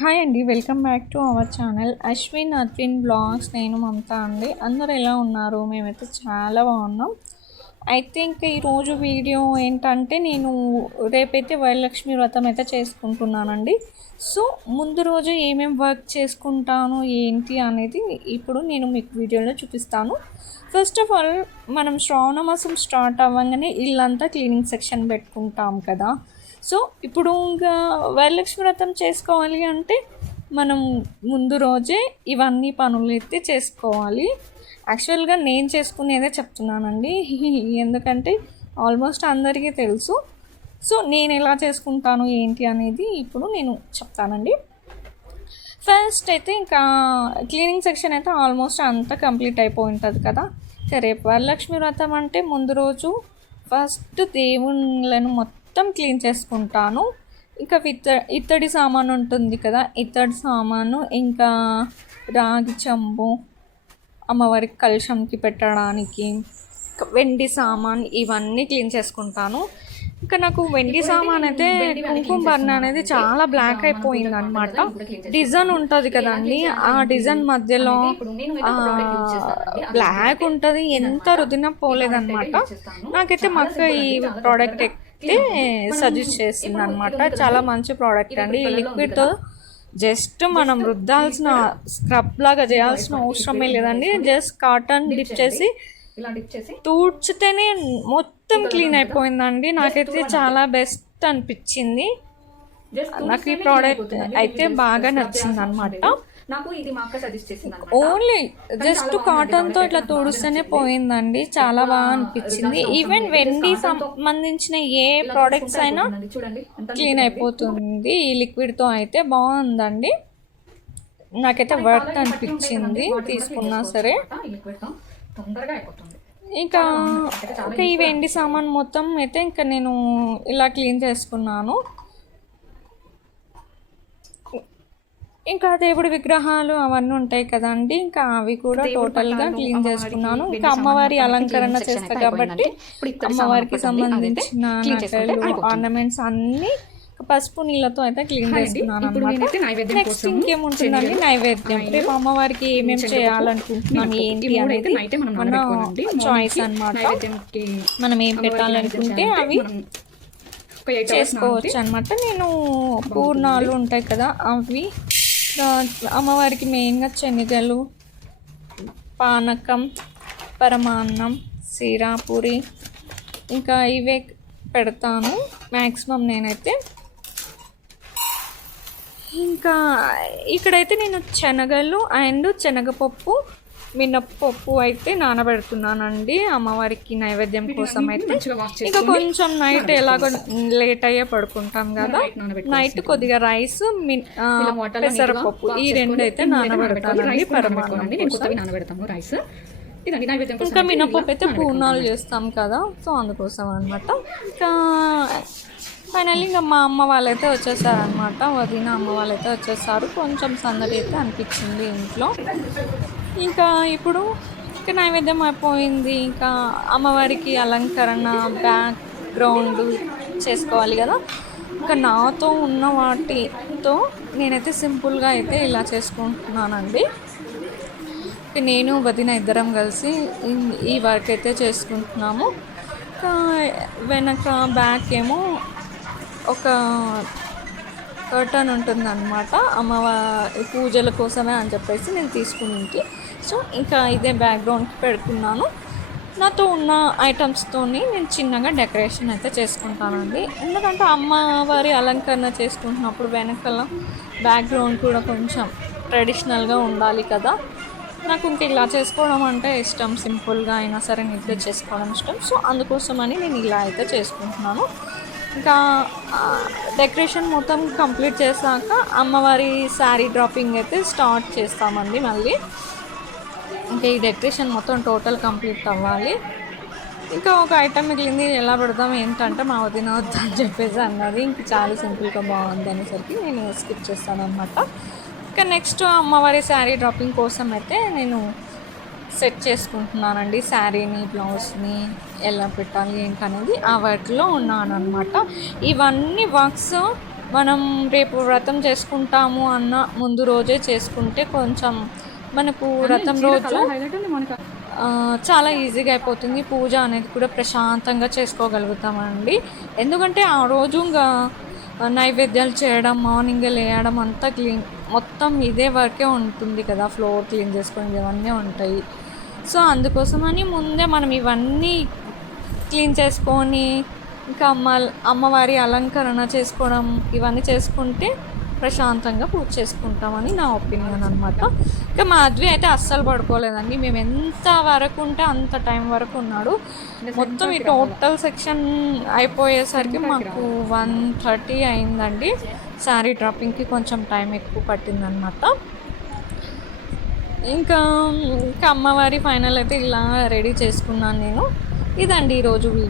Hi అండి welcome back to our channel. Ashwin Adwin blogs నేను మమత అండి. అందరు ఎలా ఉన్నారు? మేమైతే చాలా బాగున్నాం. అయితే ఇంకా ఈరోజు వీడియో ఏంటంటే నేను రేపైతే వరలక్ష్మి వ్రతం అయితే చేసుకుంటున్నానండి. సో ముందు రోజు ఏమేమి వర్క్ చేసుకుంటాను ఏంటి అనేది ఇప్పుడు నేను మీకు వీడియోలో చూపిస్తాను. ఫస్ట్ ఆఫ్ ఆల్ మనం శ్రావణ మాసం స్టార్ట్ అవ్వగానే ఇల్లంతా క్లీనింగ్ సెక్షన్ పెట్టుకుంటాం కదా. సో ఇప్పుడు ఇంకా వరలక్ష్మి వ్రతం చేసుకోవాలి అంటే మనం ముందు రోజే ఇవన్నీ పనులు అయితే చేసుకోవాలి. యాక్చువల్గా నేను చేసుకునేదే చెప్తున్నానండి. ఎందుకంటే ఆల్మోస్ట్ అందరికీ తెలుసు. సో నేను ఎలా చేసుకుంటాను ఏంటి అనేది ఇప్పుడు నేను చెప్తానండి. ఫస్ట్ అయితే ఇంకా క్లీనింగ్ సెక్షన్ అయితే ఆల్మోస్ట్ అంతా కంప్లీట్ అయిపోయి ఉంటుంది కదా. సరే రేపు వరలక్ష్మి వ్రతం అంటే ముందు రోజు ఫస్ట్ దేవుళ్ళను మొత్తం క్లీన్ చేసుకుంటాను. ఇంకా ఇత్త ఇత్తడి సామాను ఉంటుంది కదా ఇత్తడి సామాను ఇంకా రాగి చెంబు అమ్మవారికి కలశంకి పెట్టడానికి వెండి సామాన్ ఇవన్నీ క్లీన్ చేసుకుంటాను. ఇంకా నాకు వెండి సామాన్ అయితే కుంకుమ బర్ణ అనేది చాలా బ్లాక్ అయిపోయింది అనమాట డిజైన్ ఉంటుంది కదండి ఆ డిజైన్ మధ్యలో బ్లాక్ ఉంటుంది ఎంత రుదిన పోలేదన్నమాట. నాకైతే మా అక్క ఈ ప్రోడక్ట్ అయితే సజెస్ట్ చేసింది అనమాట చాలా మంచి ప్రోడక్ట్ అండి. ఈ లిక్విడ్తో జస్ట్ మనం రుద్దాల్సిన స్క్రబ్ లాగా చేయాల్సిన అవసరమే లేదండి. జస్ట్ కాటన్ డిప్ చేసి తూడ్చితేనే మొత్తం క్లీన్ అయిపోయిందండి. నాకైతే చాలా బెస్ట్ అనిపించింది. నాకు ఈ ప్రోడక్ట్ అయితే బాగా నచ్చింది అనమాట నాకు ఇది మా అక్క సజెస్ట్ చేసింది. ఓన్లీ జస్ట్ కాటన్తో ఇట్లా తుడుస్తూనే పోయిందండి. చాలా బాగా అనిపించింది. ఈవెన్ వెండి సంబంధించిన ఏ ప్రోడక్ట్స్ అయినా క్లీన్ అయిపోతుంది. ఈ లిక్విడ్తో అయితే బాగుందండి. నాకైతే వర్త్ అనిపించింది. తీసుకున్నా సరే. తొందరగా అయిపోతుంది. ఇంకా ఇంకా ఈ వెండి సామాన్ మొత్తం అయితే ఇంకా నేను ఇలా క్లీన్ చేసుకున్నాను. ఇంకా దేవుడి విగ్రహాలు అవన్నీ ఉంటాయి కదండి ఇంకా అవి కూడా టోటల్గా క్లీన్ చేసుకున్నాను. ఇంకా అమ్మవారి అలంకరణ చేస్తా కాబట్టి అమ్మవారికి సంబంధించిన ఆర్నమెంట్స్ అన్ని పసుపు నీళ్ళతో అయితే క్లీన్ చేసుకున్నాను అనమాట నెక్స్ట్ ఇంకేముంటుందండి? నైవేద్యం. రేపు అమ్మవారికి ఏమేమి చేయాలనుకుంటున్నాను ఏంటి అనేది మనం చాయిస్ అన్నమాట. నైవేద్యంకి మనం ఏం పెట్టాలనుకుంటే అవి చేసుకోవచ్చు అనమాట నేను పూర్ణాలు ఉంటాయి కదా అవి అమ్మవారికి మెయిన్గా శనగలు పానకం పరమాన్నం సీరాపూరి ఇంకా ఇవే పెడతాను. మ్యాక్సిమం నేనైతే ఇంకా ఇక్కడైతే నేను శనగలు అండ్ శనగపప్పు మినప్పప్పు అయితే నానబెడుతున్నానండి. అమ్మవారికి నైవేద్యం కోసం అయితే. ఇంకా కొంచెం నైట్ ఎలాగో లేట్ అయ్యే పడుకుంటాం కదా. నైట్ కొద్దిగా రైస్ పెసరపప్పు ఈ రెండు అయితే నానబెడతానండి. నానబెడతాము రైస్ ఇంకా మినపప్పు అయితే పూర్ణాలు చేస్తాం కదా. సో అందుకోసం అనమాట ఇంకా ఫైనల్లీ ఇంకా మా అమ్మ వాళ్ళైతే వచ్చేసారనమాట వదిన అమ్మ వాళ్ళైతే వచ్చేసారు. కొంచెం సందడి అయితే అనిపించింది ఇంట్లో. ఇంకా ఇప్పుడు ఇంకా నైవేద్యం అయిపోయింది. ఇంకా అమ్మవారికి అలంకరణ బ్యాక్గ్రౌండ్ చేసుకోవాలి కదా. ఇంకా నాతో ఉన్న వాటితో నేనైతే సింపుల్గా అయితే ఇలా చేసుకుంటున్నానండి. నేను వదిన ఇద్దరం కలిసి ఈ వర్క్ అయితే చేసుకుంటున్నాము. ఇంకా వెనక బ్యాక్ ఏమో ఒక కర్టన్ ఉంటుందన్నమాట. అమ్మవారి పూజల కోసమే అని చెప్పేసి నేను తీసుకుని సో ఇంకా ఇదే బ్యాక్గ్రౌండ్కి పెడుతున్నాను. నాతో ఉన్న ఐటమ్స్తోని నేను చిన్నగా డెకరేషన్ అయితే చేసుకుంటానండి. ఎందుకంటే అమ్మవారి అలంకరణ చేసుకుంటున్నప్పుడు వెనకాల బ్యాక్గ్రౌండ్ కూడా కొంచెం ట్రెడిషనల్గా ఉండాలి కదా. నాకు ఇంక ఇలా చేసుకోవడం అంటే ఇష్టం. సింపుల్గా అయినా సరే నిద్ర చేసుకోవడం ఇష్టం. సో అందుకోసమని నేను ఇలా అయితే చేసుకుంటున్నాను. ఇంకా డెకరేషన్ మొత్తం కంప్లీట్ చేశాక అమ్మవారి శారీ డ్రాపింగ్ అయితే స్టార్ట్ చేస్తామండి మళ్ళీ. ఇంకా ఈ డెకరేషన్ మొత్తం టోటల్ కంప్లీట్ అవ్వాలి. ఇంకా ఒక ఐటమ్ మిగిలింది ఎలా పెడదాం ఏంటంటే మా వదిన వద్దు అని చెప్పేసి అన్నది. ఇంక చాలా సింపుల్గా బాగుంది అనేసరికి నేను స్కిప్ చేస్తాను అనమాట ఇంకా నెక్స్ట్ అమ్మవారి శారీ డ్రాపింగ్ కోసం అయితే నేను సెట్ చేసుకుంటున్నానండి. శారీని బ్లౌజ్ని ఎలా పెట్టాలి ఏంటనేది ఆ వర్క్లో ఉన్నాను అనమాట ఇవన్నీ వర్క్స్ మనం రేపు వ్రతం చేసుకుంటాము అన్న ముందు రోజే చేసుకుంటే కొంచెం మనకు వ్రతం రోజు చాలా ఈజీగా అయిపోతుంది. పూజ అనేది కూడా ప్రశాంతంగా చేసుకోగలుగుతామండి. ఎందుకంటే ఆ రోజు ఇంకా నైవేద్యాలు చేయడం మార్నింగ్ లేయడం అంతా క్లీన్ మొత్తం ఇదే వర్కే ఉంటుంది కదా. ఫ్లోర్ క్లీన్ చేసుకొని ఇవన్నీ ఉంటాయి. సో అందుకోసమని ముందే మనం ఇవన్నీ క్లీన్ చేసుకొని ఇంకా అమ్మ అమ్మవారి అలంకరణ చేసుకోవడం ఇవన్నీ చేసుకుంటే ప్రశాంతంగా పూజ చేసుకుంటామని నా ఒపీనియన్ అనమాట ఇంకా మాధవి అయితే అస్సలు పడుకోలేదండి. మేము ఎంత వరకు ఉంటే అంత టైం వరకు ఉన్నాడు. మొత్తం ఈ టోటల్ సెక్షన్ అయిపోయేసరికి మాకు వన్ థర్టీ అయిందండి. శారీ డ్రాపింగ్కి కొంచెం టైం ఎక్కువ పట్టిందనమాట ఇంకా ఇంకా అమ్మవారి ఫైనల్ అయితే ఇలా రెడీ చేసుకున్నాను నేను. ఇదండి ఈరోజు వీడియో.